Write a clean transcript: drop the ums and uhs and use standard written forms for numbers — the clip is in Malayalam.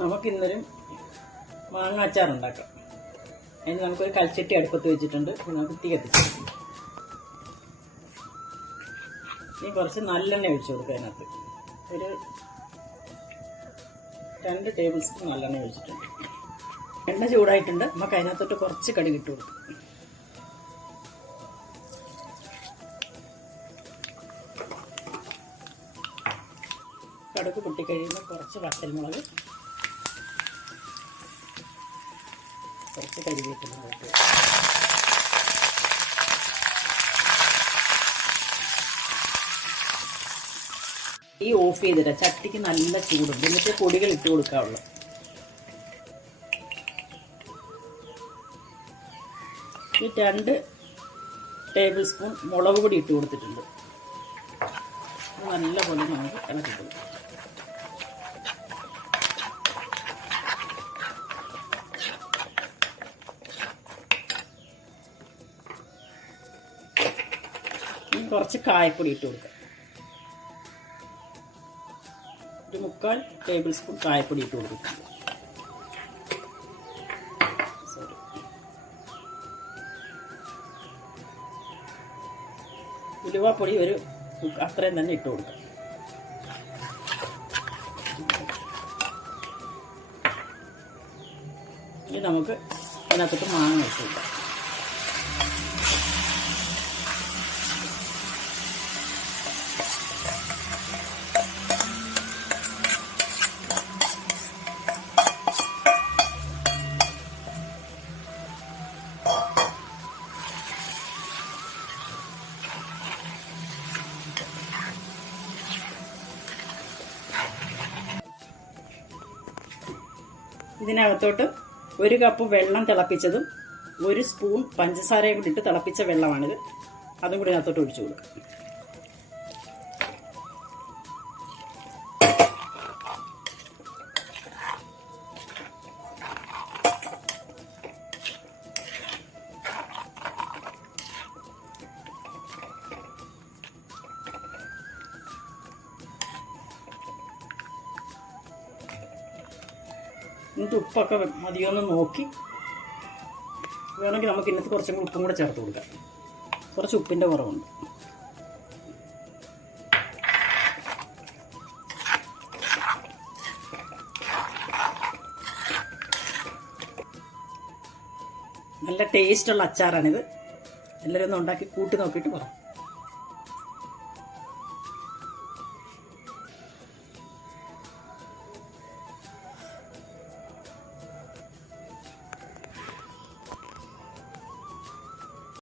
നമുക്കിന്നൊരു മാങ്ങ അച്ചാർ ഉണ്ടാക്കാം. അതിന് നമുക്കൊരു കൽച്ചട്ടി അടുപ്പത്ത് വെച്ചിട്ടുണ്ട്. നമുക്ക് തീ കത്തിച്ചു. ഇനി കുറച്ച് നല്ലെണ്ണ ഒഴിച്ചു കൊടുക്കുക. അതിനകത്ത് ഒരു 2 ടേബിൾ സ്പൂൺ നല്ലെണ്ണ ഒഴിച്ചിട്ടുണ്ട്. എണ്ണ ചൂടായിട്ടുണ്ട്. നമുക്ക് അതിനകത്തോട്ട് കുറച്ച് കടുക് ഇട്ട് കൊടുക്കും. കടുക് പൊട്ടിക്കഴിയുമ്പോൾ കുറച്ച് വറ്റൽമുളക്, കുറച്ച് കരിവേപ്പില ഇട്ട് ഈ ഓഫ് ചെയ്തിട്ട് ചട്ടിക്ക് നല്ല ചൂടുണ്ട്. എന്നിട്ട് പൊടികൾ ഇട്ട് കൊടുക്കാവുള്ളൂ. ഈ 2 ടേബിൾ സ്പൂൺ മുളക് പൊടി ഇട്ട് കൊടുത്തിട്ടുണ്ട്. നല്ലപോലെ നമുക്ക് ഇളക്കി കൊടുക്കാം. കുറച്ച് കായപ്പൊടി ഇട്ട് കൊടുക്കാം. ഒരു 3/4 ടേബിൾ സ്പൂൺ കായപ്പൊടി ഇട്ട് കൊടുത്തിട്ടുണ്ട്. ഉലുവാപ്പൊടി ഒരു അത്രയും തന്നെ ഇട്ട് കൊടുക്കാം. ഇനി നമുക്ക് അതിനകത്തോട്ട് മാങ്ങ ഇട്ട് കൊടുക്കാം. ഇതിനകത്തോട്ട് 1 കപ്പ് വെള്ളം തിളപ്പിച്ചതും 1 സ്പൂൺ പഞ്ചസാരയും കൂടി ഇട്ട് തിളപ്പിച്ച വെള്ളമാണിത്. അതും കൂടി ഇതിനകത്തോട്ട് ഒഴിച്ചു കൊടുക്കാം. എന്നിട്ട് ഉപ്പൊക്കെ മതിയൊന്ന് നോക്കി വേണമെങ്കിൽ നമുക്ക് ഇന്നത്തെ കുറച്ചും കൂടി ഉപ്പും കൂടെ ചേർത്ത് കൊടുക്കാം. കുറച്ച് ഉപ്പിൻ്റെ കുറവുണ്ട്. നല്ല ടേസ്റ്റുള്ള അച്ചാറാണിത്. എല്ലാവരും ഒന്ന് ഉണ്ടാക്കി കൂട്ടി നോക്കിയിട്ട് പറയാം.